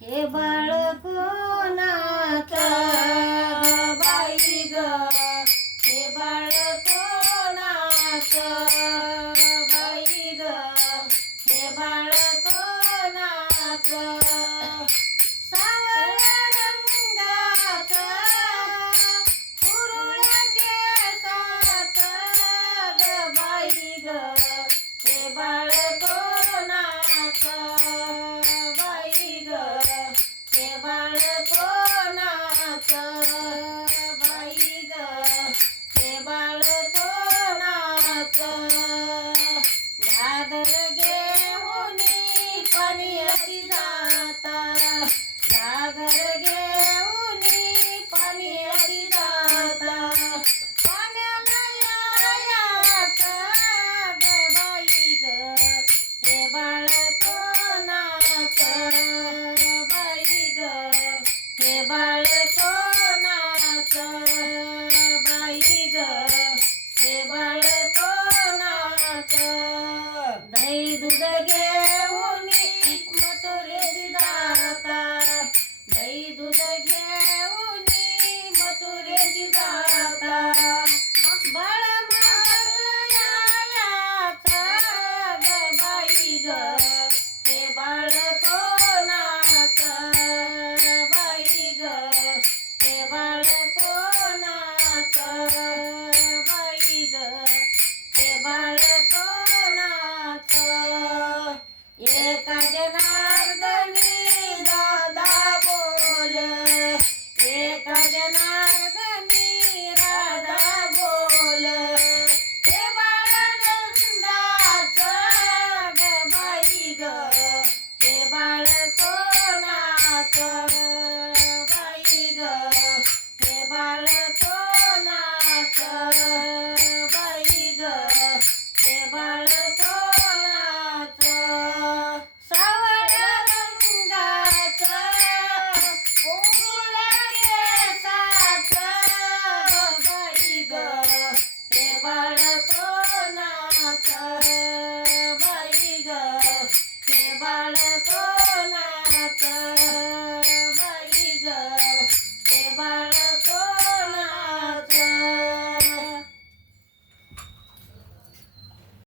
हे बाळ कोणाचं बाई ग हे बाळ कोणाचं बाई ग हे बाळ घागर घेऊनी पाणी जाता. घागर घेऊनी पाणी जाता. पाण्याला याचा बाई ग. हे बाळ कोणाचं? बाई ग. हे बाळ कोणाचं दही दूध घेऊन मथुरे जाता दही दूध घेऊन मथुरे जाता बाळ मायाचं ग बाई ग ते बाळ कोणाचं? बाई ग हे बाळ कोणाचं? बाई ग ते बाळ कोणाचं एका जनार्दने दादा बोल. एका जनार्दने राधा बोल. हे बाळानंदाच बाई ग. हे बाळ कोणाच बाई ग. हे बाळ कोणाच बाई ग ते बाळ कोणाचं?